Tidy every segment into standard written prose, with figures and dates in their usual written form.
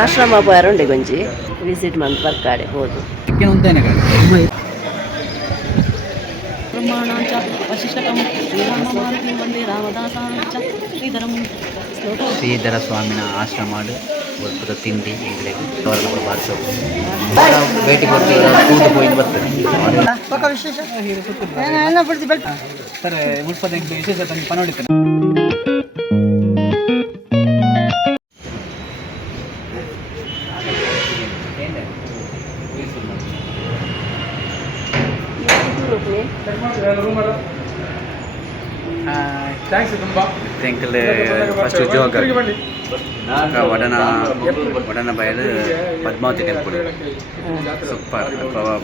ಆಶ್ರಮ ಬರೋಂಡೆ ಗೊಂಜಿ visit month ಬರ್ಕಾಡೆ ಹೋದು ಬ್ರಹ್ಮಾಣಾಂಚ ವಶಿಷ್ಠಕಂ ಶ್ರೀರಾಮಮಾರುತಿಂ ವಂದೇ ರಾಮದಾಸಾಂಚ ಶ್ರೀಧರಂ ಶ್ರೀಧರ ಸ್ವಾಮಿನ ಆಶ್ರಮ ಒಬ್ಬದ ತಿಂಡಿ ಅವರ ಭಾಷೆ ಭೇಟಿ ಕೊಟ್ಟು ಹೋಗಿ ಬರ್ತದೆ ಸರ್ ಮುಡ್ಪದ ವಿಶೇಷ ಪನೋಡಿತಾರೆ. ಫಸ್ಟ್ ಜೋಗ ವಡನ ಬಯಲು ಪದ್ಮಾವತಿ ಟೆಂಪಲ್ ಸೂಪರ್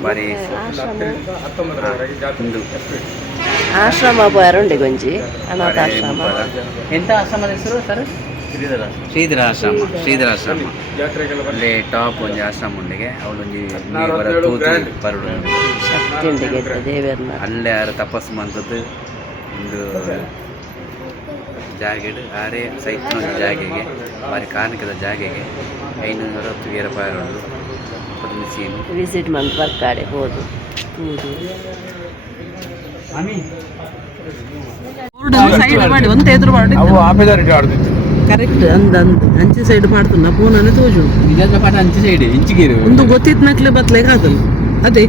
ಬಾರಿ ಆಶ್ರಮ ಬರೋಂಡೆ ಗೊಂಜಿ ಅನಾಥಾಶ್ರಮ. ಎಂಥ ಆಶ್ರಮದ ಹೆಸರು ಸರ್? ಶ್ರೀಧರಾಶ್ರಮ ಅಲ್ಲಿ ಟಾಪ್ ಒಂಜಿ ಆಶ್ರಮ ಉಂಡಿಗೆ ಅವಳೊಂಜಿ ಬರುಡು ಶಕ್ತಿ ಉಂಡಿಗೆ ದೇವರನ್ನ ಅಲ್ಲೇ ಯಾರು ತಪಸ್ಸು ಮಂತದ್ದು ಒಂದು ಜಾಗೆಡು ಆರೇ ಸೈತ್ನ ಒಂದು ಜಾಗೆಗೆ ಬಾರಿ ಕಾರಣಕದ ಜಾಗೆಗೆ 560 ರೂಪಾಯಿ ವಿಸಿಟ್ ಮಂತ್ ಬರ್ಕಾಡೆ ಹೋದು ಕರೆಕ್ಟ್ ಅಂಚೆ ಸೈಡ್ ಮಾಡ್ತಾನ ಫೋನ್ ತೋಜು ಅಂಚೆ ಸೈಡ್ ಇಂಚಿಗೆ ಒಂದು ಗೊತ್ತಿತ್ತು ನಕ್ಲೆ ಬತ್ಲೇಗ ಆಗಲ್ಲ ಅದೇ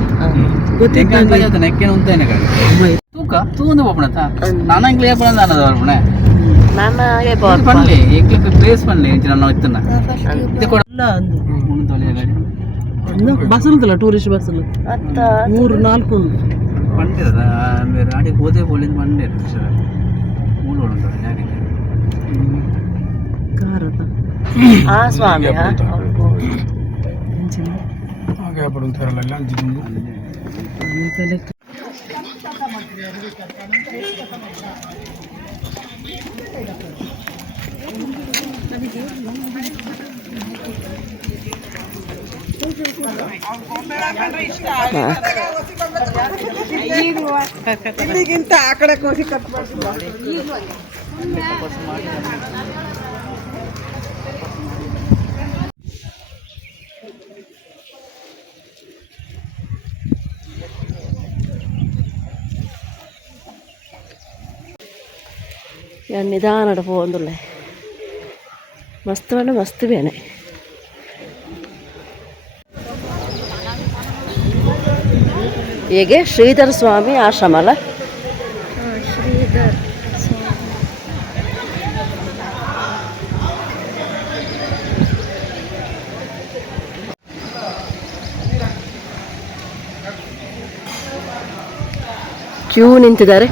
ಗೊತ್ತಿತ್ತು ತೂಕ ತೂಂದು ಹೋಗ್ಬಿಡತ್ತ ನಾನಂಗ್ಲೇ ಬರ್ಪಣೆ ನಾನಾಗೆ ಪನ್ಲೆ ಏಕ್ಲಕ್ಕೆ ಪ್ಲೇಸ್ ಪನ್ಲೆ ನಾನು ಇತ್ತನ ಇದು ಕೊಡಲ್ಲ ಅಂದು ಬಸ್ ಉಂಟಲ್ಲ ಟೂರಿಸ್ಟ್ ಬಸ್ 3-4 ಉಂಟು ಪಂಡಿರದ ಆಡಿ ಹೋದೆ ಬೋಲಿಂದ ಮಂಡೆ ಮೂರು ಉಂಟು ಜಾಗಕ್ಕೆ ಕಾರದ ಆ ಸ್ವಾಮಿ ಹಾಗೆ ಪಡುತ್ತಾರಲ್ಲ ಅಂಜಿದ್ದು ಇಲ್ಲಿಗಿಂತ ಆ ಕಡೆ ಕೋಸಿ ಕಟ್ ಮಾಡ್ತಾರೆ. ನಿಧಾನಡ പോകുന്നുള്ളേ ಮಸ್ತ್ വേണേ ಮಸ್ತ್ ಬೇನೆ ಹೇಗೆ ಶ್ರೀಧರ ಸ್ವಾಮಿ ಆಶ್ರಮ ಅಲ್ಲ ಶ್ರೀಧರ್ ಕ್ಯೂ ನಿಂತಿದ್ದಾರೆ.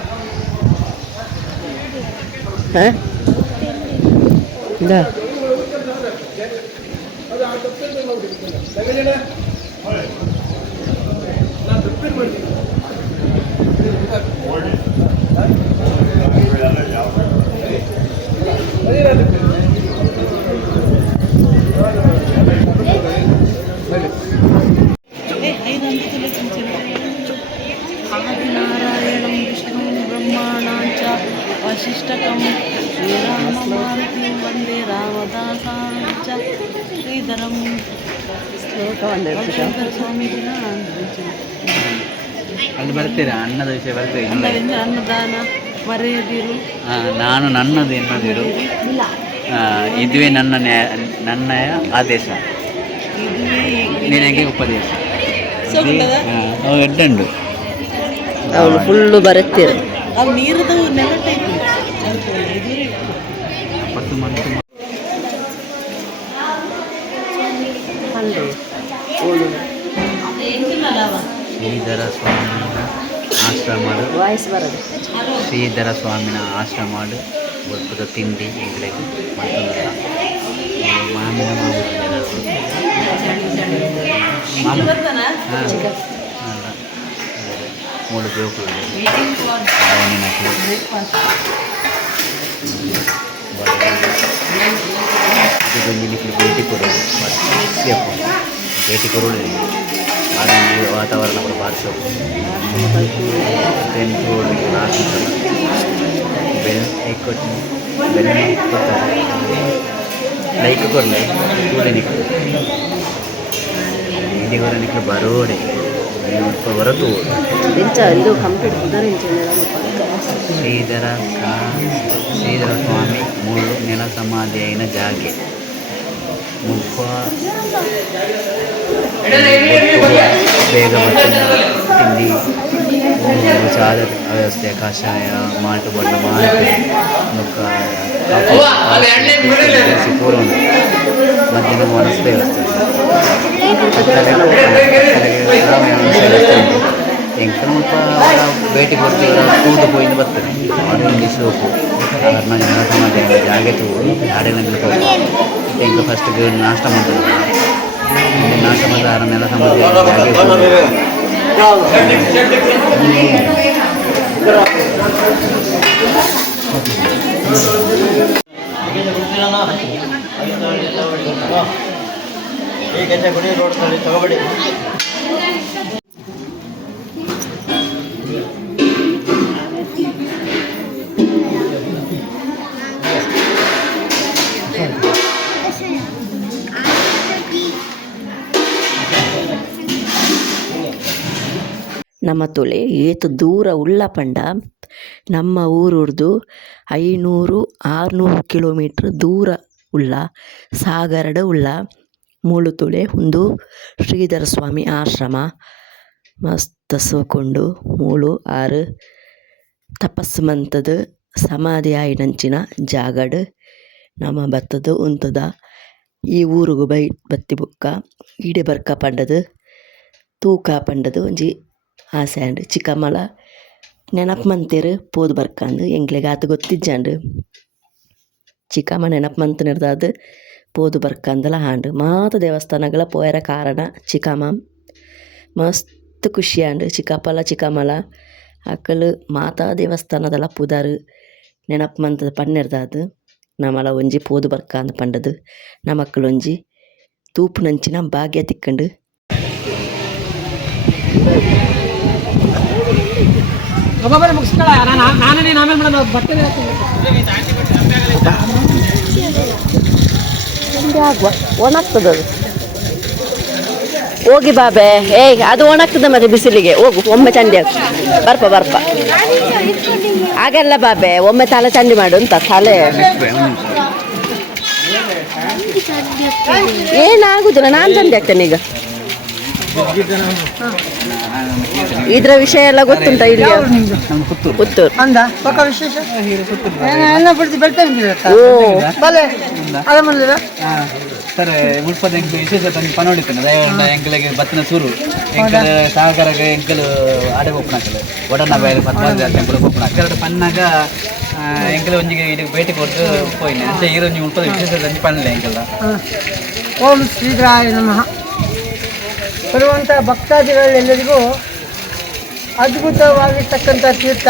ಆದಿನಾರಾಯಣಂ ವಿಷ್ಣು ಬ್ರಹ್ಮಾಣಾಂಚ ವಶಿಷ್ಠಕಂ ಶ್ರೀರಾಮಮಾರುತಿಂ ವಂದೇ ರಾಮದಾಸಾಂಚ ಶ್ರೀಧರಂ ಸ್ವಾಮೀಜಿನ ಅಲ್ಲಿ ಬರ್ತೀರಾ? ಅನ್ನದ ವಿಷಯ ಬರ್ತೀರಿ? ಅನ್ನದಾನ ಮರೆಯದಿರು. ನಾನು ನನ್ನದು ಎನ್ನದಿರು, ಇದುವೇ ನನ್ನಯ ಆದೇಶ, ನಿನಗೆ ಉಪದೇಶ. ಎಡ್ಡುಂಡು ಅವಳು ಫುಲ್ಲು ಬರುತ್ತೀರ ನೀರದು ಶ್ರೀಧರ ಸ್ವಾಮಿನ ಆಶ್ರಮ ವಾಯ್ಸ್ ಬರೋದು. ಶ್ರೀಧರ ಸ್ವಾಮಿನ ಆಶ್ರಮ ಒಬ್ಬದ ತಿಂಡಿ ಎಂಗ್ಲೆಗೆ ಮತ್ತೊಂದಲ್ಲ ಮಾಮಿನ ಮೂರು ಜೋಕುಗಳು ಭೇಟಿ ಕೊಡೋದು ಭೇಟಿ ಕೊಡೋದು ವಾತಾವರಣ ಕೂಡ ಭಾಷೆ ಬೆನ್ನು ಕೊಡ್ತಾರೆ. ಲೈಕ್ ಕೊಡಲಿ ಕೂಡೆ ನಿಕ್ಕಲು ಇಲ್ಲಿವರ ನಿಕ್ಕಲು ಬರೋಡೆ ಹೊರತು ಇದು ಕಂಪ್ಲೀಟ್ ಶ್ರೀಧರ ಸ್ವಾಮಿ ಮೂರು ನೆಲ ಸಮಾಧಿ అయిన ಜಾಗೆ ಮುಪ್ಪ ಬೇಗ ತಿಂಡಿ ಸಾದ ವ್ಯವಸ್ಥೆ ಕಷಾಯ ಮಾಲ್ಟು ಬಣ್ಣ ಮಾಲ್ಟು ಪೂರ ಉಂಟು ಮಧ್ಯಾಹ್ನ ಮನಸ್ ದೇವಸ್ಥಾನ ಎಂಕನ ಮುಲ್ಪ ಭೇಟಿ ಕೊಡ್ತೀವಿ ಕೂಡು ಪೋಯಿಂದ ಬರ್ತದೆ ಅದೊಂದು ಸೋಪು ಅದನ್ನ ನೆಲ ಸಮಾಧಿ ಜಾಗೆ ತಗೊಂಡು ಆಡೆಲ್ಲ ಹೋಗಿ ಎಂಕ ಫಸ್ಟ್ ನಾಷ್ಟ ಮಾಡ್ತಾರೆ ನಾಷ್ಟ ಮಾಡಿದ ನೆಲ ಸಮಾಧಿ ಜಾಗೆ ತಗೋಬೇಡಿ ನಮ್ಮ ತುಳೆ ಏತು ದೂರ ಉಳ್ಳ ಪಂಡ ನಮ್ಮ ಊರುರ್ದು 500-600 ಕಿಲೋಮೀಟ್ರ್ ದೂರ ಉಳ್ಳ ಸಾಗರಡ ಉಳ್ಳ ಮೂಳು ತುಳೆ ಒಂದು ಶ್ರೀಧರ ಸ್ವಾಮಿ ಆಶ್ರಮ ಮಸ್ತ್ ಸೋಕೊಂಡು ಮೂಳು ಆರು ತಪಸ್ಸು ಮಂತದ ಸಮಾಧಿ ಆಯ್ನಂಚಿನ ಜಾಗಡ್ ನಮ್ಮ ಬತ್ತದ ಉಂತದ ಈ ಊರುಗು ಬತ್ತಿ ಬುಕ್ಕ ಈಡೆ ಬರ್ಕ ಪಂಡದು ತೂಕ ಪಂಡದು ಒಂಜಿ ಆಸೆ ಅಂಡು ಚಿಕ್ಕಮ್ಮಲ ನೆನಪು ಮಂತೇರು ಪೋದು ಬರ್ಕಂದು ಎಂಗ್ಲೆಗೆ ಆತ ಗೊತ್ತಿಜ್ಜಂಡು ಚಿಕ್ಕಮ್ಮ ನೆನಪು ಮಂತನಿರ್ದಾದು ಪೋದು ಬರ್ಕಂದಲ ಹಾಂಡು ಮಾತ ದೇವಸ್ಥಾನಗಳ ಪೋಯರ ಕಾರಣ ಚಿಕ್ಕಮ್ಮ ಮಸ್ತ್ ಖುಷಿಯಾಂಡು ಚಿಕ್ಕಮ್ಮಲ ಅಕ್ಕಲು ಮಾತಾ ದೇವಸ್ಥಾನದಲ್ಲ ಪುದಾರು ನೆನಪು ಮಂತದ ಪನ್ನಿರ್ದಾದು ನಮ್ಮಲ ಒಂಜಿ ಪೋದು ಬರ್ಕಂದು ಪಂಡದು ನಮ್ಮಕ್ಕಳು ಒಂಜಿ ತೂಪು ನಂಚಿನ ಭಾಗ್ಯ ತಿಕ್ಕಂಡು ಒಣಗ್ತದೆ ಹೋಗಿ ಬಾಬೆ ಅದು ಒಣಗ್ತದೆ ಮತ್ತೆ ಬಿಸಿಲಿಗೆ ಹೋಗು ಒಮ್ಮೆ ಚಂಡಿ ಬರ್ಪ ಹಾಗೆಲ್ಲ ಬಾಬೆ ಒಮ್ಮೆ ತಲೆ ಚಂಡಿ ಮಾಡು ಅಂತ ತಲೆ ಏನಾಗುದಿಲ್ಲ ನಾನು ಚಂಡಿ ಆಗ್ತೇನೆ ಈಗ ಇದ್ರ ವಿಷಯ ಎಲ್ಲ ಗೊತ್ತುಂಟ ಇಲ್ಲಿ ಪುತ್ತೂರು ಸರ್ ಉಳ್ಪದ ವಿಶೇಷ ಪನೋಡಿತಾನೆ ಎಂಕಲಿಗೆ ಬತ್ತಿನ ಸೂರು ಎಂಕಲ್ ಸಾಗರಗೆ ಎಂಕಲು ಆಡೆ ಒಪ್ಪನಾಕಲು ಒಡನ ಬೇರೆ ಟೆಂಪಲ್ ಒಪ್ಪನಾಕ ಎರಡು ಪನ್ನಾಗ ಎಂಕಲ್ ಒಂಜಿಗೆ ಇದು ಭೇಟಿ ಕೊಟ್ಟು ಹೋಯ್ನೆ ಅಂತ ಈರೊಂಜಿ ಉಳ್ಪದ ವಿಶೇಷ ಪನ್ನಲೆ ಎಂಕಲ್ಲ ಓಂ ಶ್ರೀಧರಾಯ ನಮಃ. ಬರುವಂಥ ಭಕ್ತಾದಿಗಳೆಲ್ಲರಿಗೂ ಅದ್ಭುತವಾಗಿರ್ತಕ್ಕಂಥ ತೀರ್ಥ.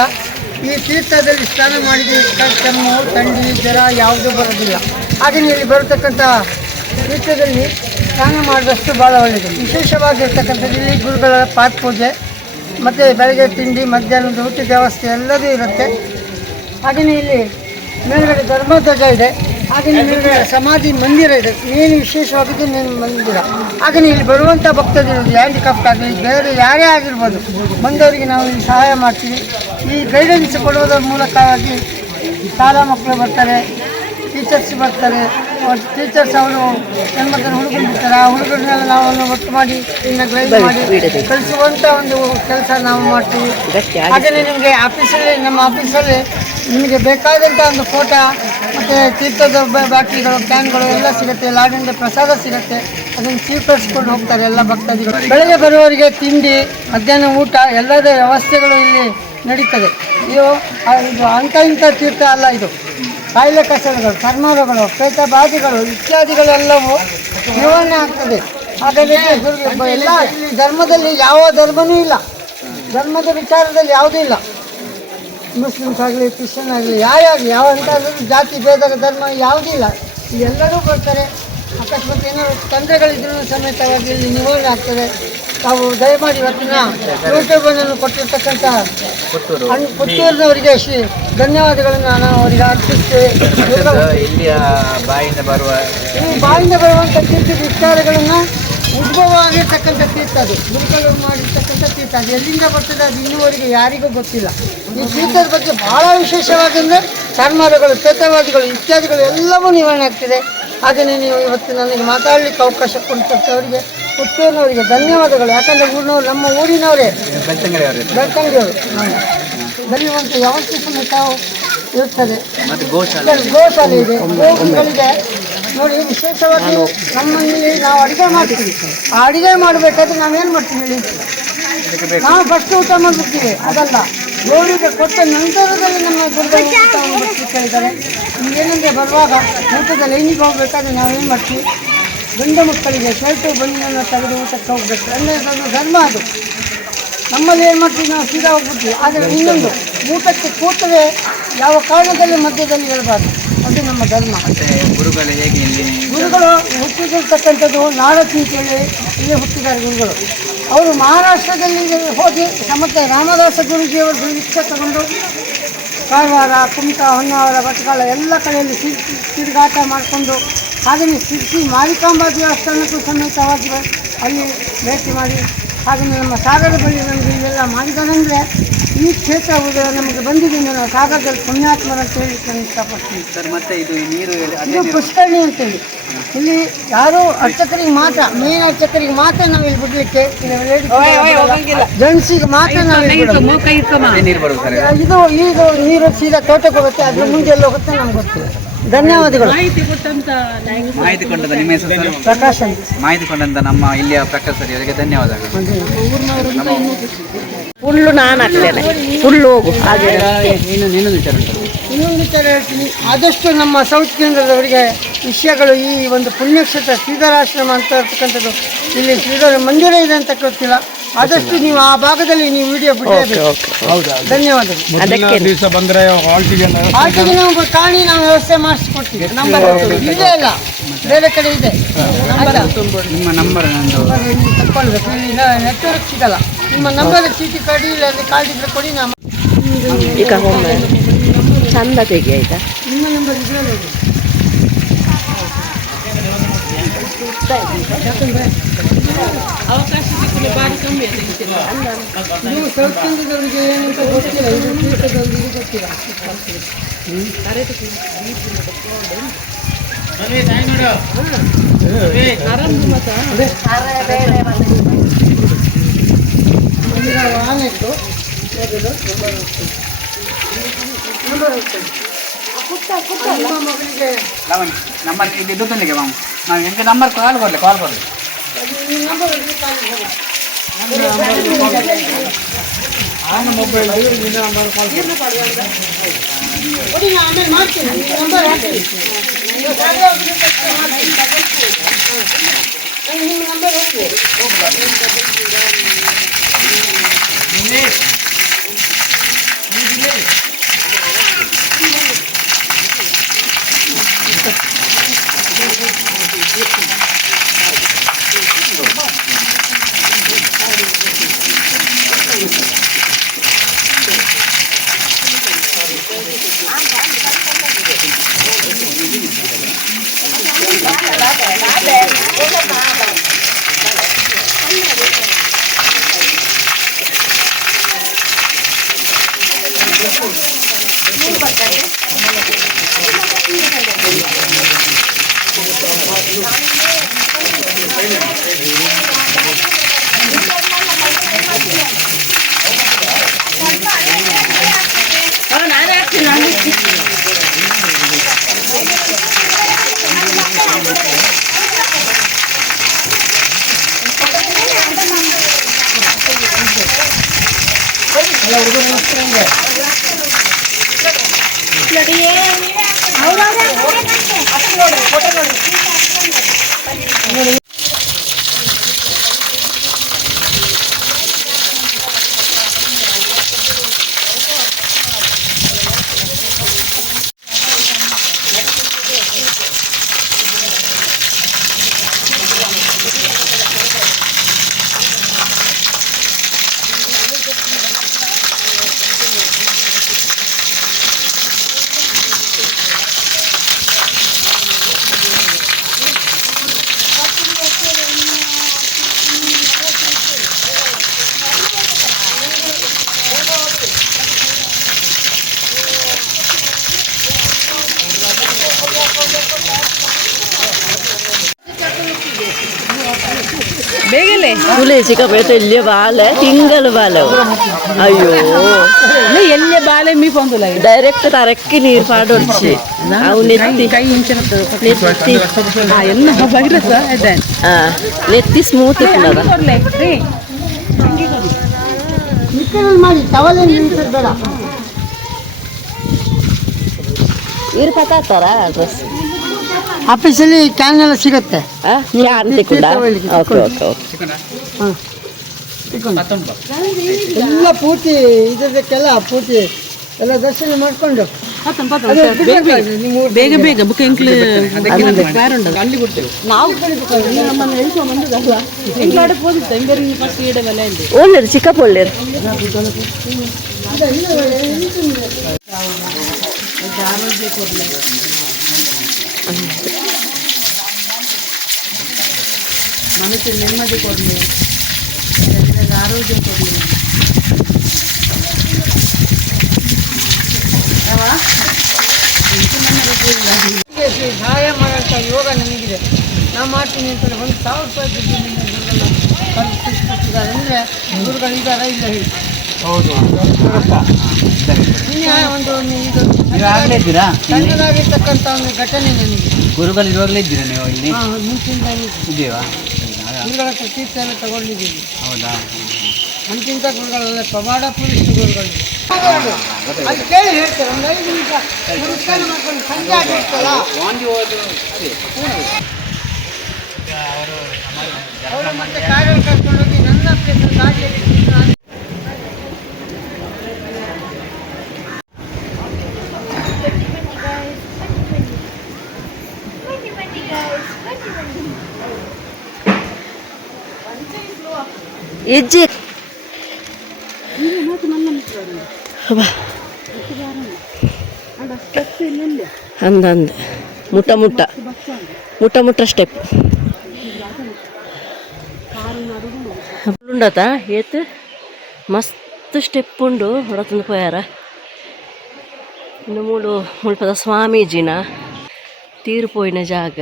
ಈ ತೀರ್ಥದಲ್ಲಿ ಸ್ನಾನ ಮಾಡಿದ ಕೆಮ್ಮು ಥಂಡಿ ಜ್ವರ ಯಾವುದೂ ಬರೋದಿಲ್ಲ. ಹಾಗೆಯೇ ಇಲ್ಲಿ ಬರತಕ್ಕಂಥ ತೀರ್ಥದಲ್ಲಿ ಸ್ನಾನ ಮಾಡಿದಷ್ಟು ಭಾಳ ಒಳ್ಳೆಯದು. ವಿಶೇಷವಾಗಿರ್ತಕ್ಕಂಥದ್ದು ಇಲ್ಲಿ ಗುರುಗಳ ಪಾಠ ಪೂಜೆ ಮತ್ತು ಬೆಳಗ್ಗೆ ತಿಂಡಿ ಮಧ್ಯಾಹ್ನದ ಊಟದ ವ್ಯವಸ್ಥೆ ಎಲ್ಲದೂ ಇರುತ್ತೆ. ಹಾಗೆಯೇ ಇಲ್ಲಿ ಮೇಲ್ಗಡೆ ಧರ್ಮಧ್ವಜ ಇದೆ. ಹಾಗೆಯೇ ಮೇಲ್ಗಡೆ ಸಮಾಧಿ ಮಂದಿರ ಇದೆ. ಏನು ವಿಶೇಷವಾಗಿದ್ದು ಮಂದಿರ. ಹಾಗೆಯೇ ಇಲ್ಲಿ ಬರುವಂಥ ಭಕ್ತರು ಹ್ಯಾಂಡಿಕ್ಯಾಪ್ಟ್ ಆಗಲಿ ಬೇರೆ ಯಾರೇ ಆಗಿರ್ಬೋದು ಬಂದವರಿಗೆ ನಾವು ಇಲ್ಲಿ ಸಹಾಯ ಮಾಡ್ತೀವಿ. ಈ ಗೈಡೆನ್ಸ್ ಕೊಡುವುದರ ಮೂಲಕವಾಗಿ ಶಾಲಾ ಮಕ್ಕಳು ಬರ್ತಾರೆ, ಟೀಚರ್ಸ್ ಬರ್ತಾರೆ. ಟೀಚರ್ಸ್ ಅವರು ಹೆಣ್ಮಕ್ಳು ಹುಡುಗರು ಬಿಡ್ತಾರೆ. ಆ ಹುಡುಗರನ್ನೆಲ್ಲ ನಾವು ಒಟ್ಟು ಮಾಡಿ ಇನ್ನು ಗೈಡ್ ಮಾಡಿ ಕಲಿಸುವಂಥ ಒಂದು ಕೆಲಸ ನಾವು ಮಾಡ್ತೀವಿ. ಹಾಗೆಯೇ ನಿಮಗೆ ಆಫೀಸಲ್ಲಿ ನಮ್ಮ ಆಫೀಸಲ್ಲಿ ನಿಮಗೆ ಬೇಕಾದಂಥ ಒಂದು ಫೋಟೋ ಮತ್ತು ತೀರ್ಥದ ಬಾಟ್ಲಿಗಳು ಕ್ಯಾನ್ಗಳು ಎಲ್ಲ ಸಿಗುತ್ತೆ. ಲಾಡಂಡೆ ಪ್ರಸಾದ ಸಿಗುತ್ತೆ. ಅದನ್ನು ಸ್ವೀಕರಿಸ್ಕೊಂಡು ಹೋಗ್ತಾರೆ ಎಲ್ಲ ಭಕ್ತಾದಿಗಳು. ಬೆಳಗ್ಗೆ ಬರುವವರಿಗೆ ತಿಂಡಿ ಮಧ್ಯಾಹ್ನ ಊಟ ಎಲ್ಲದ ವ್ಯವಸ್ಥೆಗಳು ಇಲ್ಲಿ ನಡೀತದೆ. ಇದು ಅಂಥ ಇಂಥ ತೀರ್ಥ ಅಲ್ಲ. ಇದು ಕಾಯಿಲೆ ಕಸಗಳು, ಚರ್ಮರೋಗಗಳು, ಪ್ರೇತಬಾಧೆಗಳು ಇತ್ಯಾದಿಗಳೆಲ್ಲವೂ ನಿವಾರಣೆ ಆಗ್ತದೆ. ಹಾಗಾಗಿ ಎಲ್ಲ ಇಲ್ಲಿ ಧರ್ಮದಲ್ಲಿ ಯಾವ ಧರ್ಮವೂ ಇಲ್ಲ. ಧರ್ಮದ ವಿಚಾರದಲ್ಲಿ ಯಾವುದೂ ಇಲ್ಲ. ಮುಸ್ಲಿಮ್ಸ್ ಆಗಲಿ ಕ್ರಿಶ್ಚಿಯನ್ ಆಗಲಿ ಯಾರಾಗಲಿ ಯಾವ ಅಂಥ ಜಾತಿ ಭೇದ ಧರ್ಮ ಯಾವುದೂ ಇಲ್ಲ. ಎಲ್ಲರೂ ಬರ್ತಾರೆ. ಅಕಸ್ಮಾತ್ ಏನಾದ್ರು ತೊಂದರೆಗಳಿದ್ರೂ ಸಮೇತವಾಗಿ ಇಲ್ಲಿ ನಿವಾರಣೆ ಆಗ್ತದೆ. ತಾವು ದಯಮಾಡಿ ಇವತ್ತಿನ ಯೂಟ್ಯೂಬನ್ನು ಕೊಟ್ಟಿರ್ತಕ್ಕಂಥ ಪುತ್ತೂರಿನವರಿಗೆ ಧನ್ಯವಾದಗಳನ್ನು ನಾವು ಅವರಿಗೆ ಅರ್ಪಿಸ್ತೇವೆ. ಇಲ್ಲಿಯ ಬಾಯಿಂದ ಬರುವಂಥ ತೀರ್ಥ ವಿಚಾರಗಳನ್ನು ಉದ್ಭವ ಆಗಿರ್ತಕ್ಕಂಥ ತೀರ್ಥ ಅದು, ಗುರುಗಳು ಮಾಡಿರ್ತಕ್ಕಂಥ ತೀರ್ಥ ಅದು ಎಲ್ಲಿಂದ ಬರ್ತದೆ ಅದು ಇನ್ನೂವರೆಗೆ ಯಾರಿಗೂ ಗೊತ್ತಿಲ್ಲ. ಈ ತೀರ್ಥದ ಬಗ್ಗೆ ಭಾಳ ವಿಶೇಷವಾದಂದರೆ ಚಾರ್ಮಾರಗಳು, ಪ್ರೇತವಾದಿಗಳು ಇತ್ಯಾದಿಗಳು ಎಲ್ಲವೂ ನಿವಾರಣೆ ಆಗ್ತಿದೆ. ಹಾಗೆಯೇ ನೀವು ಇವತ್ತು ನನಗೆ ಮಾತಾಡಲಿಕ್ಕೆ ಅವಕಾಶ ಕೊಡ್ತಕ್ಕವರಿಗೆ ಪುತ್ತೂರಿನವರಿಗೆ ಧನ್ಯವಾದಗಳು. ಯಾಕಂದರೆ ಊರಿನವರು ನಮ್ಮ ಊರಿನವರೇ, ಬೆಳ್ತಂಗಡಿಯವರು. ಬರೆಯುವಂಥ ವ್ಯವಸ್ಥೆ ಸಮೇತ ಇರ್ತದೆ. ಗೋಶಾಲೆ ಇದೆ, ಗೋವುಗಳಿಗೆ ನೋಡಿ. ವಿಶೇಷವಾಗಿ ನಮ್ಮಲ್ಲಿ ನಾವು ಅಡುಗೆ ಮಾಡ್ತೀವಿ. ಆ ಅಡುಗೆ ಮಾಡಬೇಕಾದ್ರೆ ನಾವೇನು ಮಾಡ್ತೀವಿ ಹೇಳಿ, ನಾವು ಫಸ್ಟ್ ಊಟ ಮಾಡಿಬಿಡ್ತೀವಿ. ಅದಲ್ಲ, ಗೋವಿಗೆ ಕೊಟ್ಟ ನಂತರದಲ್ಲಿ ನಮ್ಮ ಊಟವನ್ನು ಕೇಳಿದ್ದಾರೆ. ಏನಂದರೆ ಬರುವಾಗ ಊಟದ ಲೈನಿಗೆ ಹೋಗ್ಬೇಕಾದ್ರೆ ನಾವೇನು ಮಾಡ್ತೀವಿ, ಗಂಡು ಮಕ್ಕಳಿಗೆ ಶರ್ಟು ಬಣ್ಣವನ್ನು ತೆಗೆದು ಊಟಕ್ಕೆ ಹೋಗ್ಬೇಕು. ಅಂದರೆ ಅದೊಂದು ಧರ್ಮ ಅದು. ನಮ್ಮಲ್ಲಿ ಏನು ಮಾಡ್ತೀವಿ, ನಾವು ಸೀದಾ ಹೋಗ್ಬಿಡ್ತೀವಿ. ಆದರೆ ಇನ್ನೊಂದು, ಊಟಕ್ಕೆ ಕೂತರೆ ಯಾವ ಕಾರಣದಲ್ಲಿ ಮಧ್ಯದಲ್ಲಿ ಹೇಳಬಾರ್ದು, ಅದು ನಮ್ಮ ಧರ್ಮ. ಗುರುಗಳು ಹುಟ್ಟಿದಿರ್ತಕ್ಕಂಥದ್ದು ನಾಡತ್ತಿ ಅಂತೇಳಿ ಇಲ್ಲೇ ಹುಟ್ಟಿದ್ದಾರೆ ಗುರುಗಳು. ಅವರು ಮಹಾರಾಷ್ಟ್ರದಲ್ಲಿ ಹೋಗಿ ಮತ್ತೆ ರಾಮದಾಸ ಗುರುಜಿಯವರು ದೀಕ್ಷೆ ತಗೊಂಡು ಕಾರವಾರ, ಕುಮಟಾ, ಹೊನ್ನಾವರ, ಭಟ್ಕಳ ಎಲ್ಲ ಕಡೆಯಲ್ಲಿ ತಿರುಗಾಟ ಮಾಡಿಕೊಂಡು ಹಾಗೆಯೇ ಶಿರ್ಸಿ ಮಾರಿಕಾಂಬಾ ದೇವಸ್ಥಾನಕ್ಕೂ ಸಮೇತವಾಗಿ ಅಲ್ಲಿ ಭೇಟಿ ಮಾಡಿ ಹಾಗೆಯೇ ನಮ್ಮ ಸಾಗರ ಬಳಿ ನಮಗೆ ಇವೆಲ್ಲ ಮಾಡಿದಾರಂದರೆ ಈ ಕ್ಷೇತ್ರ ನಮಗೆ ಬಂದಿದೆ. ನಾವು ಸಾಗರದಲ್ಲಿ ಪುಣ್ಯಾತ್ಮರು ಅಂತ ಹೇಳಿ ನಾನು ಇಷ್ಟಪಡ್ತೀನಿ ಸರ್. ಮತ್ತು ಇದು ಪುಷ್ಕರಣಿ ಅಂತೇಳಿ ಇಲ್ಲಿ ಯಾರು ಅರ್ಚಕರಿಗೆ ಮಾತ್ರ, ಮೇನ್ ಅರ್ಚಕರಿಗೆ ಮಾತ್ರ ನಾವು ಇಲ್ಲಿ ಬಿಡಲಿಕ್ಕೆ, ಜೆಂಟ್ಸಿಗೆ ಮಾತ್ರ ನಾವು ಇದು ಈಗ ನೀರು ಸೀದಾ ತೋಟಕ್ಕೆ ಹೋಗುತ್ತೆ. ಅದ್ರ ಮುಂದೆ ಎಲ್ಲ ಹೋಗುತ್ತೆ ನಮ್ಗೆ ಗೊತ್ತಿಲ್ಲ. ಧನ್ಯವಾದಗಳು. ಮಾಹಿತಿ ಕೊಂಡಂತ ನಿಮ್ಮ ಹೆಸರು? ಪ್ರಕಾಶ್ ಅಂತ. ಮಾಹಿತಿ ಕೊಂಡಂತ ನಮ್ಮ ಇಲ್ಲಿಯ ಪ್ರಕಾಶ್ ಸರ್ ಅವರಿಗೆ ಧನ್ಯವಾದಗಳು. ಫುಲ್ಲು ನಾನು ಹಾಕ್ತೇನೆ, ಫುಲ್ಲು ಹೋಗು. ಹಾಗೆ ಇನ್ನೊಂದು ವಿಚಾರ ಹೇಳ್ತೀನಿ. ಆದಷ್ಟು ನಮ್ಮ ಸೌತ್ ಕೇಂದ್ರದವರಿಗೆ ವಿಷಯಗಳು, ಈ ಒಂದು ಪುಣ್ಯಕ್ಷೇತ್ರ ಶ್ರೀಧರಾಶ್ರಮ ಅಂತ ಇರ್ತಕ್ಕಂಥದ್ದು, ಇಲ್ಲಿ ಶ್ರೀಧರ ಮಂದಿರ ಇದೆ ಅಂತ ಗೊತ್ತಿಲ್ಲ. ಆದಷ್ಟು ನೀವು ಆ ಭಾಗದಲ್ಲಿ ನೀವು ವಿಡಿಯೋ ಬಿಡಬೇಕು. ಧನ್ಯವಾದಗಳು. ಹಾಲ್ಟಿಗೆ ನಾವು ಕಾಣಿ ನಾವು ವ್ಯವಸ್ಥೆ ಮಾಡಿಸ್ಕೊಡ್ತೀವಿ. ನಂಬರ್ ಇದೇ ಅಲ್ಲ, ಬೇರೆ ಕಡೆ ಇದೆ. ನಿಮ್ಮ ನಂಬರ್ ತಗೊಳ್ಬೇಕು, ಇಲ್ಲಿ ನೆಟ್ವರ್ಕ್ ಸಿಗಲ್ಲ. ನಿಮ್ಮ ನಂಬರ್ ಚೀಟಿ ಕಡಿ ಇಲ್ಲ ಅಲ್ಲಿ ಕಾಲ್ಡಿದ್ರೆ ಕೊಡಿ. ನಮ್ಮ ಈಗ ಒಮ್ಮೆ ಚಂದ ತೆಗಿ ಆಯ್ತಾ. ನಿಮ್ಮ ನಂಬರ್ ಇದೆಯಲ್ಲ, ಯಾಕಂದರೆ ಅವಕಾಶ ಸಿಕ್ಕಲು ಭಾರಿ ಕಮ್ಮಿ ನೀವು ಸೌತ್ ಕೇಂದ್ರದವರಿಗೆ ಏನಂತ ಗೊತ್ತಿಲ್ಲ, ಇದು ತೀರ್ಥದವರಿಗೆ ಗೊತ್ತಿಲ್ಲ. ಆನೆ ಇತ್ತು ಮಗಳಿಗೆ ನಂಬರ್ ಇದು ತಂದಿಗೆ ಮಾಮ ನಾವು ಎಂತ ನಂಬರ್ ಕಾಲ್ ಬರಲಿ ಮೊಬೈಲ್ ಆಮೇಲೆ ಮಾಡ್ತೀನಿ. ನಂಬರ್ ಹಾಕ್ತೀನಿ, ನಿಮ್ಮ ನಂಬರ್ ಹಾಕಿ. പുളി ചിക്കപ്പേട്ട് വലിയ ബാല തിങ്കൾ ബാല അയ്യോ ಎಲ್ಲಿ ಬಾಲೆ ಮೀ ಬಂದಿಲ್ಲ ಡೈರೆಕ್ಟ್ ತರಕ್ಕಿ ನೀರು ಪಾಡೊಡ್ಚಿ ಅವು ನೆತ್ತಿ ಕೈ ಇಂಚಿನದ್ದು ನೆತ್ತಿ ಎಲ್ಲ ವೈರಸ್ ಇದೆ ನೆತ್ತಿ ಸ್ಮೂತ್ ಇಪ್ಪುನದ ಮಾಡಿ ಟವಲ್ ಬೇಡ ಇವ್ರು ಪತ್ತಾರ ಡ್ರೆಸ್ ಆಫೀಸಲ್ಲಿ ಕ್ಯಾನ್ ಎಲ್ಲ ಸಿಗುತ್ತೆ ಅಂತಿಕೊಂಡ ಓಕೆ ಓಕೆ ಓಕೆ ಎಲ್ಲ ಪೂರ್ತಿ ಇದಕ್ಕೆಲ್ಲ ಪೂರ್ತಿ ಎಲ್ಲ ದರ್ಶನ ಮಾಡ್ಕೊಂಡು ಬೇಗ ಬೇಗ ಬುಕ್ ಎಂಕ್ಲು ಕಾರ್ ಉಂಟು ಅಲ್ಲಿ ಬಿಡ್ತೇವೆ ನಾವು ನಮ್ಮನ್ನು ಹೇಳ್ಕೊಂಡು ಬಂದದಲ್ಲ ಎಂಕ್ಲಾಡೆ ಹೋಗಿತ್ತು ಎಂಬರಿ ಫಸ್ಟ್ ಈಡೆ ಬೆಲೆ ಇದೆ ಒಳ್ಳೇರು ಚಿಕ್ಕಪ್ಪ ಒಳ್ಳೇರು ಆರೋಗ್ಯ ಕೊಡಲಿ ಮನಸ್ಸಿಗೆ ನೆಮ್ಮದಿ ಕೊಡಲಿ ಶರೀರದ ಆರೋಗ್ಯ ಕೊಡಲಿ ಸಹಾಯ ಮಾಡೋಂಥ ಯೋಗ ನನಗಿದೆ ನಾವು ಮಾಡ್ತೀನಿ ಅಂತಂದರೆ 1,000 ರೂಪಾಯಿ ದುಡ್ಡು ಗುರುಗಳು ಅಂದರೆ ಗುರುಗಳು ಇದ್ದಾರಾ ಇಲ್ಲ ಹೇಳಿ ಹೌದು ಒಂದು ಆಗಲೇ ಇದ್ದೀರಾ ಸಣ್ಣದಾಗಿರ್ತಕ್ಕಂಥ ಒಂದು ಘಟನೆ ನನಗೆ ಗುರುಗಳು ಇರುವಾಗಲೇ ಇದ್ದೀರಾ ನೀವು ಇಲ್ಲಿ ಮುಂಚಿನ ಇದೆಯಾ ಗುರುಗಳ ಹತ್ರ ತೀರ್ಥೆಲ್ಲ ತಗೊಂಡಿದ್ದೀವಿ ಹೌದಾ ಅಂತಿಂಥ ಗುರುಗಳೆಲ್ಲ ಪ್ರಮಾಣ ಪುರುಷ ಗುರುಗಳು ಅಲ್ಲಿ ಕೇಳಿ ಹೇಳ್ತಾರೆ ಒಂದು 5 ನಿಮಿಷ ನಮಸ್ಕಾರ ಮಾಡ್ಕೊಂಡು ಸಂಜೆ ಆಗಿರ್ತಲ್ಲ ಅವರು ಮತ್ತೆ ಕಾರಲ್ಲಿ ಕರ್ಕೊಂಡೋಗಿ ನನ್ನ ಪ್ಲೇಸ್ ಗಾಡಿಯಲ್ಲಿ ಹೆಜ್ಜೆ ಅಂದಂದ ಮುಟ್ಟ ಮುಟ್ಟ ಮುಟ್ಟ ಮುಟ್ಟ ಸ್ಟೆಪ್ ಉಂಡತ ಏತ್ ಮಸ್ತ್ ಸ್ಟೆಪ್ ಉಂಡು ಹೊರತಂದು ಪೋಯಾರ ಇನ್ನು ಮೂಡು ಮುಲ್ಪದ ಸ್ವಾಮೀಜಿನ ತೀರ್ಪೋಯಿನ ಜಾಗ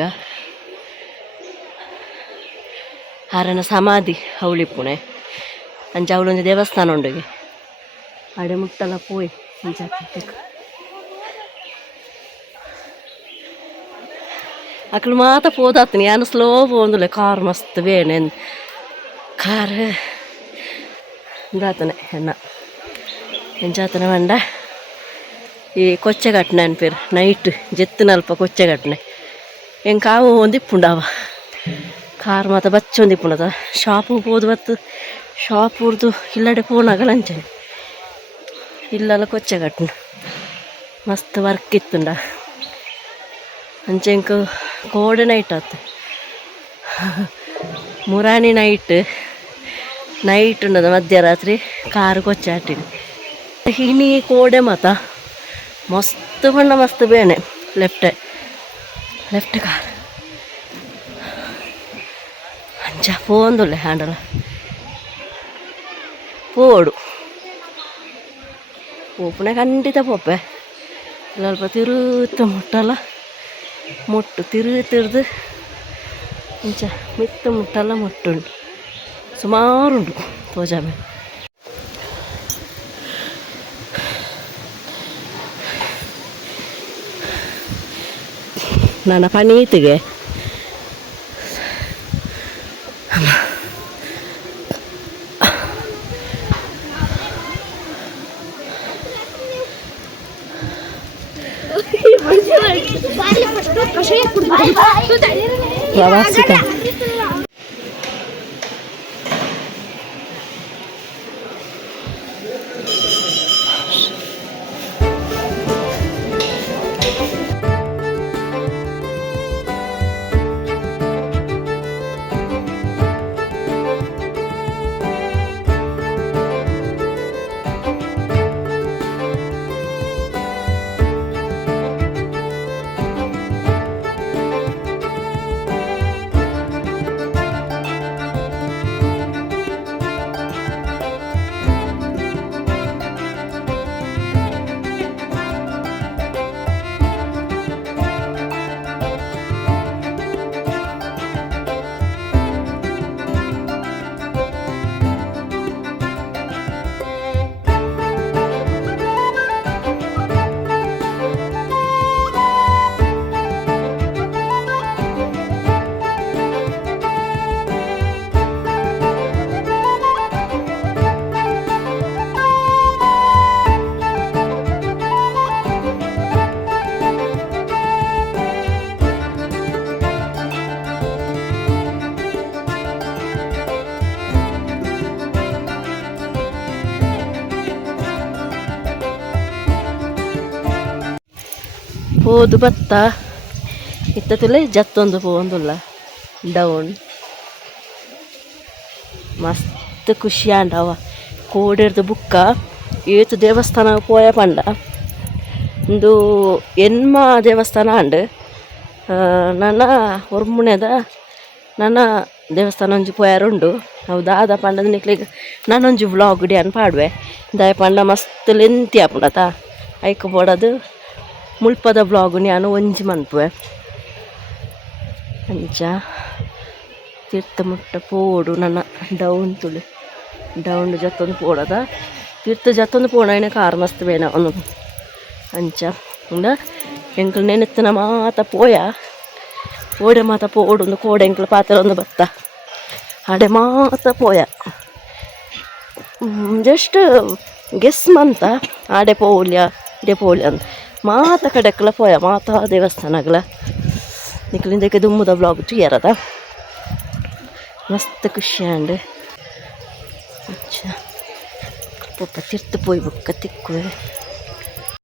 ಆರನ ಸಮಾಧಿ ಅವಳಿಪ್ಪುಣೆ ಅಂಚ ಅವಳೊಂದು ದೇವಸ್ಥಾನ ಉಂಡಿಗೆ ಆಡೆ ಮುಟ್ಟಲ್ಲ ಪೋಯ್ ಅಂಚ ಅಕ್ಕಳು ಮಾತ ಪೋದಾತ್ನಿ ಯಾನು ಸ್ಲೋ ಪೋಂದುಲೆ ಕಾರ್ ಮಸ್ತ್ ಬೇನೆ ಕಾರ್ ದಾತನೆ ಎನ್ನ ಎಂಚಾತನೆ ಮಂಡ ಈ ಕೊಚ್ಚೆಗಟ್ಟನೆ ಅನ್ಪೇರು ನೈಟ್ ಜೆತ್ತಿನಲ್ಪ ಕೊಚ್ಚೆಗಟ್ಟನೆ ಹೆಂಗೆ ಕಾವು ಒಂದಿಪ್ಪುಂಡವ ಕಾರ್ ಮಾತ ಬಚ್ಚೊಂದಿಪ್ಪುಣದ ಶಾಪು ಹೋದು ಬತ್ತು ಶಾಪ್ ಉರ್ದು ಇಲ್ಲಡೆ ಪೋನಾಗಲ್ಲ ಅಂಚನೆ ಇಲ್ಲೆಲ್ಲ ಕೊಚ್ಚೆಗಟ್ಟನು ಮಸ್ತ್ ವರ್ಕ್ ಇತ್ತುಂಡ ಅಂಚೆಂಕ ಕೋಡೆ ನೈಟ್ ಆತು ಮುರಾಣಿ ನೈಟ್ ಉಂಡದ ಮಧ್ಯರಾತ್ರಿ ಕಾರು ಕೊಚ್ಚೆ ಆಟಿನಿ ಹಿನಿ ಕೋಡೆ ಮಾತ ಮಸ್ತ್ ಬಣ್ಣ ಮಸ್ತ್ ಬೇನೆ ಲೆಫ್ಟ್ ಕಾರ್ ಅಂಚ ಪೋಂದುಲ್ಲೆ ಹ್ಯಾಂಡಲ ಪೋಡು ಪೋಪುನೆ ಖಂಡಿತ ಪೋಪೆ ಸ್ವಲ್ಪ ತಿರುತ್ತ ಮುಟ್ಟಲ್ಲ ಮುಟ್ಟು ತಿರುದು ಇಂಚ ಮಿತ್ತ ಮುಟ್ಟಲ್ಲ ಮುಟ್ಟುಂಡು ಸುಮಾರುಂಡು ತೋಜಾಮೆ ನನ್ನ ಪನೀತಿಗೆ ಪ್ರವಾಸಿಕ ಹೋದು ಬತ್ತ ಇತ್ತತುಲೆ ಜತ್ತೊಂದು ಪೋಂದುಲ್ಲ ಡೌನ್ ಮಸ್ತ್ ಖುಷಿ ಅಂಡವ ಕೋಡಿರ್ದು ಬುಕ್ಕ ಏತು ದೇವಸ್ಥಾನ ಪೋಯ ಪಂಡ ಒಂದು ಎನ್ಮ ದೇವಸ್ಥಾನ ಅಂಡ್ ನನ್ನ ಹೊರ್ಮುಣೆದ ನನ್ನ ದೇವಸ್ಥಾನ ಒಂಜಿ ಪೋಯಾರುಂಡು ನಾವು ದಾದ ಪಂಡದ ನಿಕ್ಲಿಗೆ ನಾನೊಂಜಿ ವ್ಲಾಗ್ ಡಿಯನ್ ಪಾಡುವೆ ದಾಯ ಪಂಡ ಮಸ್ತ್ ಲೆಂತಿ ಆಪುಂಡತ ಐಕ್ ಬೋಡದು ಮುಲ್ಪದ ವ್ಲಾಗ್ ನಾನು ಒಂಜಿ ಮನ್ಪುವೆ ಅಂಚ ತೀರ್ಥಮುಟ್ಟ ಪೋಡು ನನ್ನ ಡೌನ್ ತುಳು ಡೌನ್ ಜತ್ತೊಂದು ಪೋಡದ ತೀರ್ಥ ಜತ್ತೊಂದು ಪೋಣ ಏನೇ ಕಾರ್ ಮಸ್ತ್ ಬೇನ ಅವನು ಅಂಚ ಇಂದ ಎಂಕಲ್ ನೆನೆತ್ತಿನ ಮಾತ ಪೋಯ ಓಡೆ ಮಾತ ಪೋಡು ಒಂದು ಕೋಡೆ ಎಂಕಲ್ ಪಾತ್ರ ಒಂದು ಬತ್ತ ಆಡೆ ಮಾತ ಪೋಯ ಜಸ್ಟ್ ಗೆಸ್ ಮಂತ ಆಡೆ ಪೋಲ್ಯ ಇಡೆ ಪೋಲ್ಯ ಅಂತ ಮಾತ ಕಡೆಕ್ಕಲ ಪೋಯ ಮಾತ ದೇವಸ್ಥಾನಗಳ ನಿಕ್ಲಿಂದಕ್ಕೆ ದುಮ್ಮದ ಬ್ಲಾಗ್ ತುಯ್ಯರದ ಮಸ್ತ್ ಖುಷಿ ಅಂಡ್ ಪಪ್ಪ ತಿರ್ತು ಪೋಯ್ ಬುಕ್ಕ ತಿಕ್ಕುವೆ